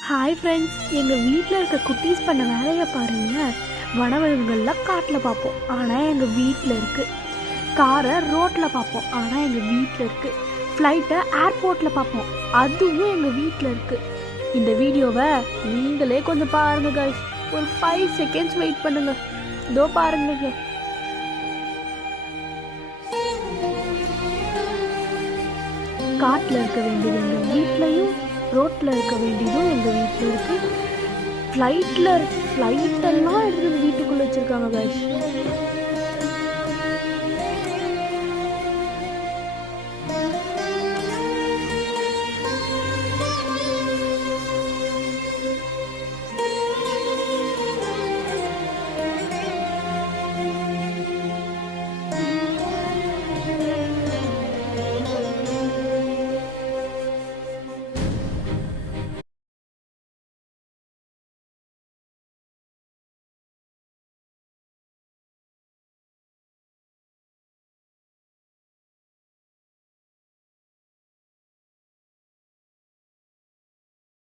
Hi friends, எங்கள் வீட்டில் இருக்க குட்டீஸ் பண்ண வேலையை பாருங்கள். வனவிலங்குகள்லாம் காட்டில் பார்ப்போம், ஆனால் எங்கள் வீட்டில் இருக்குது. காரை ரோட்டில் பார்ப்போம், ஆனால் எங்கள் வீட்டில் இருக்குது. ஃப்ளைட்டை ஏர்போர்ட்டில் பார்ப்போம், அதுவும் எங்கள் வீட்டில் இருக்குது. இந்த வீடியோவை நீங்களே கொஞ்சம் பாருங்கள் கைஸ். ஒரு 5 செகண்ட்ஸ் வெயிட் பண்ணுங்கள். இதோ பாருங்க. காட்டில் இருக்க வேண்டியது எங்கள் வீட்லேயும், ரோட்டில் இருக்க வேண்டியதும் எங்கள் வீட்டில் இருக்குது. ஃப்ளைட்டெல்லாம் எடுத்து வீட்டுக்குள்ளே வச்சுருக்காங்க கைஸ்.